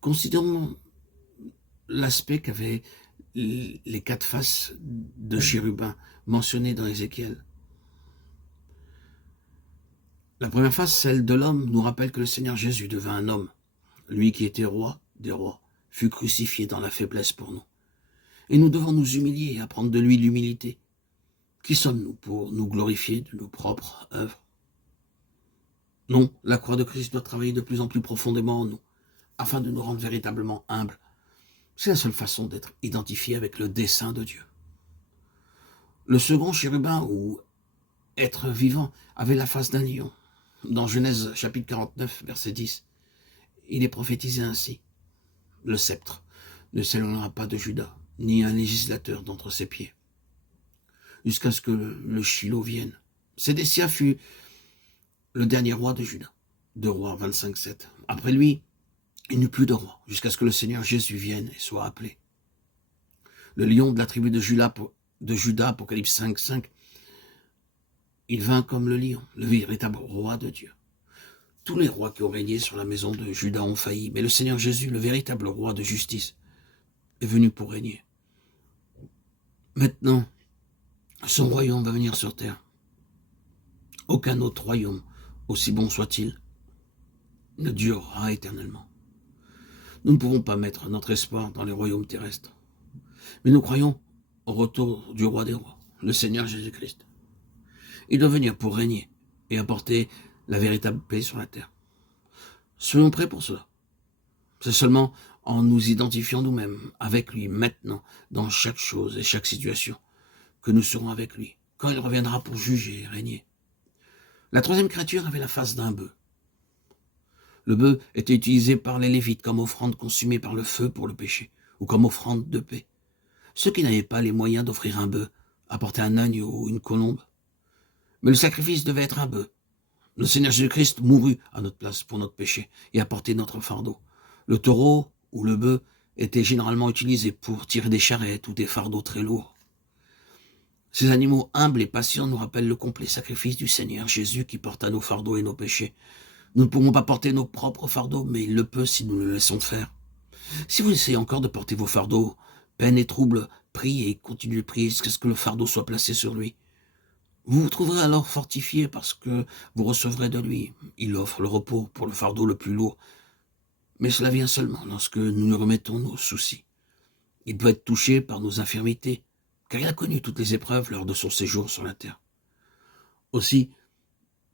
Considérons l'aspect qu'avaient les 4 faces de chérubins mentionnés dans Ézéchiel. La première face, celle de l'homme, nous rappelle que le Seigneur Jésus devint un homme. Lui qui était roi des rois fut crucifié dans la faiblesse pour nous. Et nous devons nous humilier et apprendre de lui l'humilité. Qui sommes-nous pour nous glorifier de nos propres œuvres? Non, la croix de Christ doit travailler de plus en plus profondément en nous, afin de nous rendre véritablement humbles. C'est la seule façon d'être identifié avec le dessein de Dieu. Le second chérubin, ou être vivant, avait la face d'un lion. Dans Genèse chapitre 49, verset 10, il est prophétisé ainsi. Le sceptre ne s'éloignera pas de Juda, ni un législateur d'entre ses pieds, jusqu'à ce que le Shiloh vienne. Sédécia fut le dernier roi de Juda, 2 Rois 25, 7. Après lui, il n'y eut plus de roi, jusqu'à ce que le Seigneur Jésus vienne et soit appelé. Le lion de la tribu de Juda, Apocalypse 5, 5, il vint comme le lion, le véritable roi de Dieu. Tous les rois qui ont régné sur la maison de Juda ont failli, mais le Seigneur Jésus, le véritable roi de justice, est venu pour régner. Maintenant, son royaume va venir sur terre. Aucun autre royaume, aussi bon soit-il, ne durera éternellement. Nous ne pouvons pas mettre notre espoir dans les royaumes terrestres, mais nous croyons au retour du roi des rois, le Seigneur Jésus-Christ. Il doit venir pour régner et apporter la véritable paix sur la terre. Soyons prêts pour cela. C'est seulement en nous identifiant nous-mêmes avec lui maintenant, dans chaque chose et chaque situation, que nous serons avec lui, quand il reviendra pour juger et régner. La troisième créature avait la face d'un bœuf. Le bœuf était utilisé par les Lévites comme offrande consumée par le feu pour le péché, ou comme offrande de paix. Ceux qui n'avaient pas les moyens d'offrir un bœuf apportaient un agneau ou une colombe. Mais le sacrifice devait être un bœuf. Le Seigneur Jésus-Christ mourut à notre place pour notre péché et a porté notre fardeau. Le taureau ou le bœuf était généralement utilisé pour tirer des charrettes ou des fardeaux très lourds. Ces animaux humbles et patients nous rappellent le complet sacrifice du Seigneur Jésus qui porta nos fardeaux et nos péchés. Nous ne pourrons pas porter nos propres fardeaux, mais il le peut si nous le laissons faire. Si vous essayez encore de porter vos fardeaux, peine et trouble, priez et continuez de prier jusqu'à ce que le fardeau soit placé sur lui. Vous vous trouverez alors fortifié parce que vous recevrez de lui. Il offre le repos pour le fardeau le plus lourd. Mais cela vient seulement lorsque nous lui remettons nos soucis. Il peut être touché par nos infirmités, car il a connu toutes les épreuves lors de son séjour sur la terre. Aussi,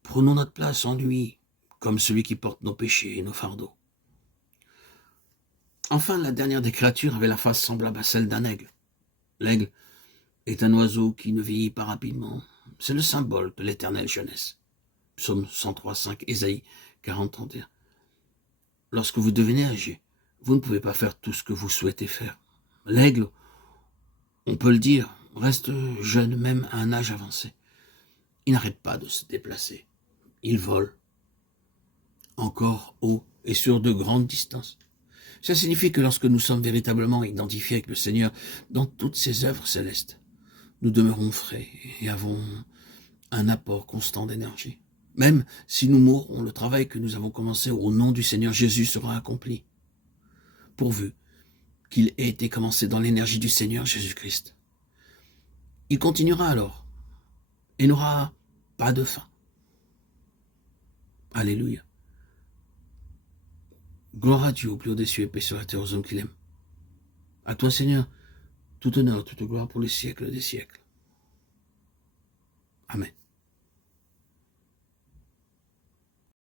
prenons notre place en lui, comme celui qui porte nos péchés et nos fardeaux. Enfin, la dernière des créatures avait la face semblable à celle d'un aigle. L'aigle est un oiseau qui ne vieillit pas rapidement. C'est le symbole de l'éternelle jeunesse. Psaume 103, 5, Ésaïe 40, 31. Lorsque vous devenez âgé, vous ne pouvez pas faire tout ce que vous souhaitez faire. L'aigle, on peut le dire, reste jeune même à un âge avancé. Il n'arrête pas de se déplacer. Il vole encore haut et sur de grandes distances. Ça signifie que lorsque nous sommes véritablement identifiés avec le Seigneur dans toutes ses œuvres célestes, nous demeurons frais et avons un apport constant d'énergie. Même si nous mourrons, le travail que nous avons commencé au nom du Seigneur Jésus sera accompli, pourvu qu'il ait été commencé dans l'énergie du Seigneur Jésus-Christ. Il continuera alors et n'aura pas de fin. Alléluia. Gloire à Dieu au plus haut des cieux et paix sur la terre aux hommes qu'il aime. À toi, Seigneur, tout honneur, toute gloire pour les siècles des siècles. Amen.